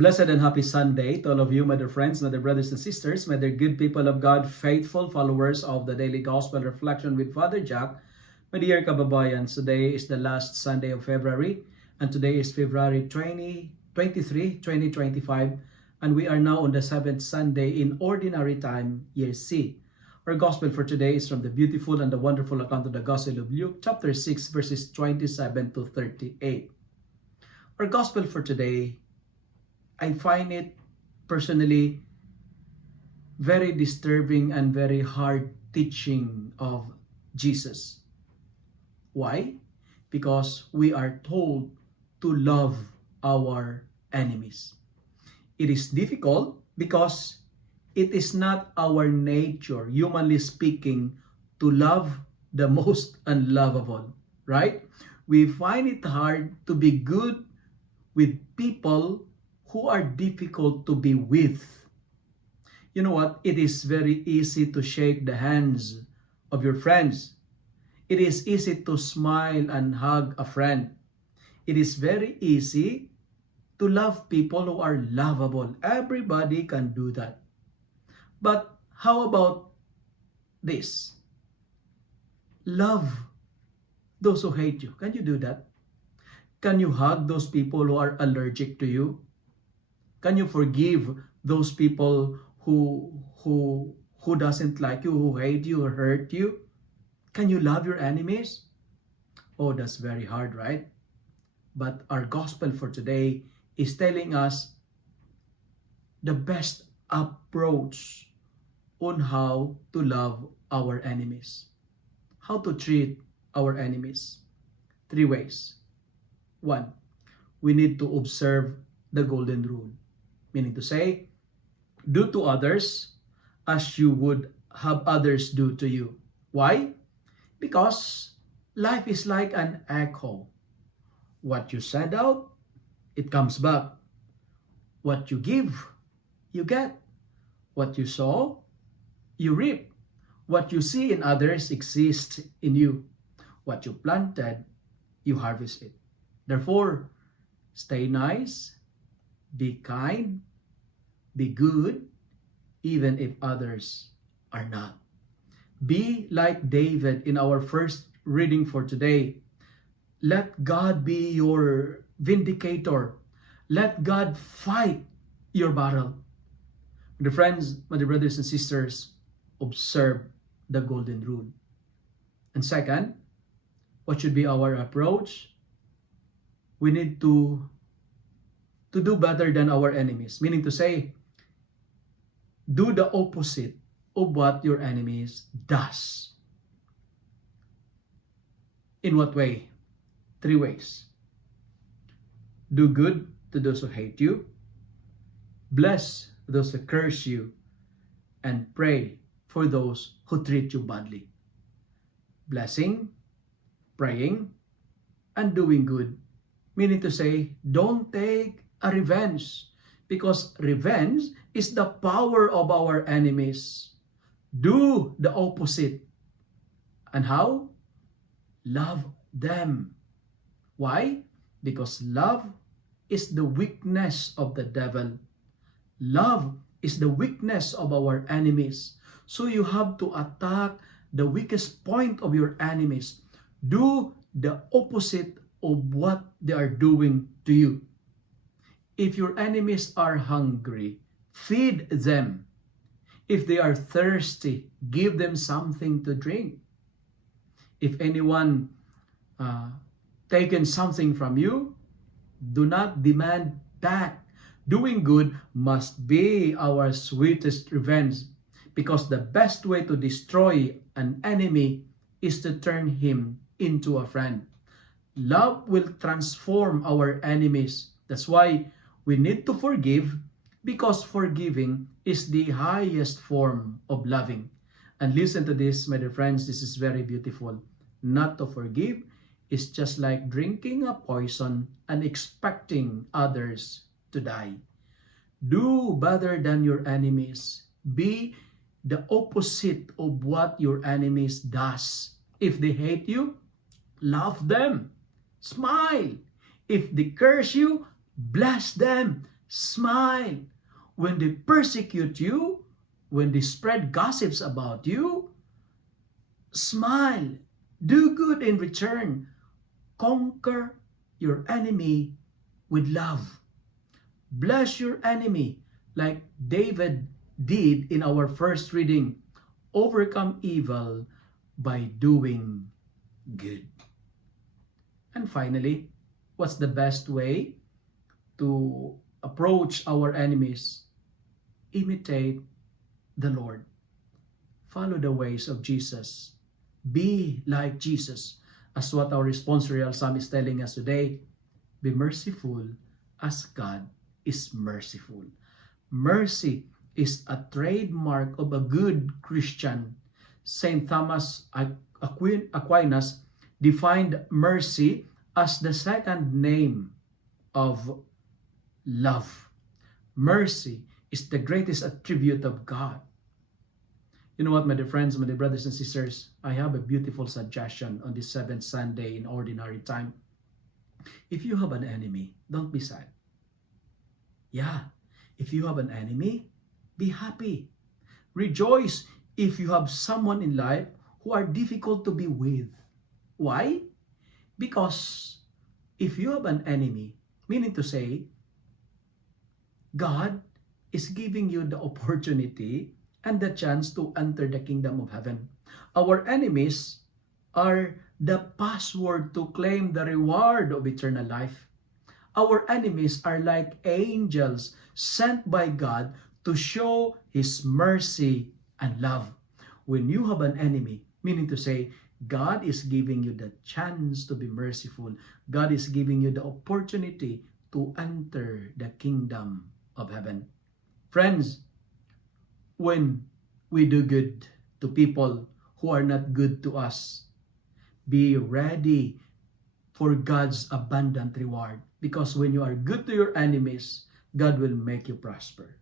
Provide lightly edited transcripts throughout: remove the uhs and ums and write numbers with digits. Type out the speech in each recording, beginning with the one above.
Blessed and happy Sunday to all of you, my dear friends, my dear brothers and sisters, my dear good people of God, faithful followers of the Daily Gospel Reflection with Father Jack. My dear kababayans, today is the last Sunday of February, and today is February 23, 2025, and we are now on the 7th Sunday in Ordinary Time, Year C. Our Gospel for today is from the beautiful and the wonderful account of the Gospel of Luke, chapter 6, verses 27 to 38. Our Gospel for today, I find it personally very disturbing and very hard teaching of Jesus. Why? Because we are told to love our enemies. It is difficult because it is not our nature, humanly speaking, to love the most unlovable, right? We find it hard to be good with people who are difficult to be with. You know what? It is very easy to shake the hands of your friends. It is easy to smile and hug a friend. It is very easy to love people who are lovable. Everybody can do that. But how about this? Love those who hate you. Can you do that? Can you hug those people who are allergic to you? Can you forgive those people who doesn't like you, who hate you or hurt you? Can you love your enemies? Oh, that's very hard, right? But our gospel for today is telling us the best approach on how to love our enemies. How to treat our enemies. 3 ways. 1, we need to observe the golden rule. Meaning to say, do to others as you would have others do to you. Why? Because life is like an echo. What you send out, it comes back. What you give, you get. What you sow, you reap. What you see in others exists in you. What you planted, you harvest it. Therefore, stay nice, be kind, be good, even if others are not. Be like David in our first reading for today. Let God be your vindicator. Let God fight your battle. My dear friends, my dear brothers and sisters, observe the golden rule. And second, what should be our approach? We need to do better than our enemies. Meaning to say, do the opposite of what your enemies does. In what way? 3 ways. Do good to those who hate you. Bless those who curse you. And pray for those who treat you badly. Blessing, praying, and doing good. Meaning to say, don't take a revenge, because revenge is the power of our enemies. Do the opposite. And how? Love them. Why? Because love is the weakness of the devil. Love is the weakness of our enemies. So you have to attack the weakest point of your enemies. Do the opposite of what they are doing to you. If your enemies are hungry, feed them. If they are thirsty, give them something to drink. If anyone taken something from you, do not demand back. Doing good must be our sweetest revenge, because the best way to destroy an enemy is to turn him into a friend. Love will transform our enemies. That's why we need to forgive, because forgiving is the highest form of loving. And listen to this, my dear friends, this is very beautiful. Not to forgive is just like drinking a poison and expecting others to die. Do better than your enemies. Be the opposite of what your enemies does. If they hate you, love them. Smile. If they curse you, bless them. Smile. When they persecute you, when they spread gossips about you, smile. Do good in return. Conquer your enemy with love. Bless your enemy like David did in our first reading. Overcome evil by doing good. And finally, what's the best way to approach our enemies? Imitate the Lord. Follow the ways of Jesus. Be like Jesus. As what our responsorial psalm is telling us today, be merciful as God is merciful. Mercy is a trademark of a good Christian. Saint Thomas Aquinas defined mercy as the second name of love. Mercy is the greatest attribute of God. You know what, my dear friends, my dear brothers and sisters, I have a beautiful suggestion on this 7th Sunday in Ordinary Time. If you have an enemy, don't be sad. Yeah, if you have an enemy, be happy. Rejoice if you have someone in life who are difficult to be with. Why? Because if you have an enemy, meaning to say, God is giving you the opportunity and the chance to enter the kingdom of heaven. Our enemies are the password to claim the reward of eternal life. Our enemies are like angels sent by God to show His mercy and love. When you have an enemy, meaning to say, God is giving you the chance to be merciful. God is giving you the opportunity to enter the kingdom of heaven. Friends, when we do good to people who are not good to us, be ready for God's abundant reward. Because when you are good to your enemies, God will make you prosper.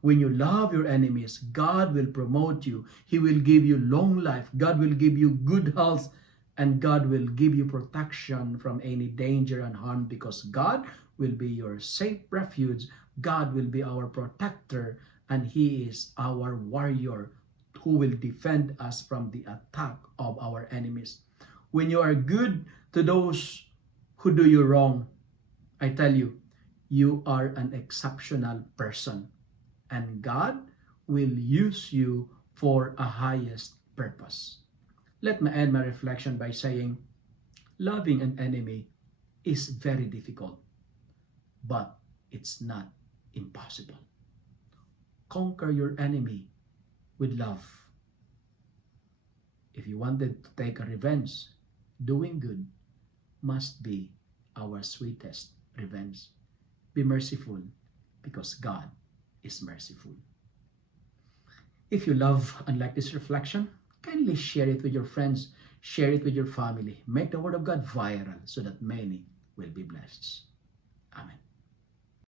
When you love your enemies, God will promote you. He will give you long life. God will give you good health. And God will give you protection from any danger and harm, because God will be your safe refuge. God will be our protector, and He is our warrior who will defend us from the attack of our enemies. When you are good to those who do you wrong, I tell you, you are an exceptional person, and God will use you for a highest purpose. Let me end my reflection by saying, loving an enemy is very difficult, but it's not impossible. Conquer your enemy with love. If you wanted to take a revenge, doing good must be our sweetest revenge. Be merciful, because God is merciful. If you love and like this reflection, kindly share it with your friends, share it with your family. Make the Word of God viral so that many will be blessed. Amen.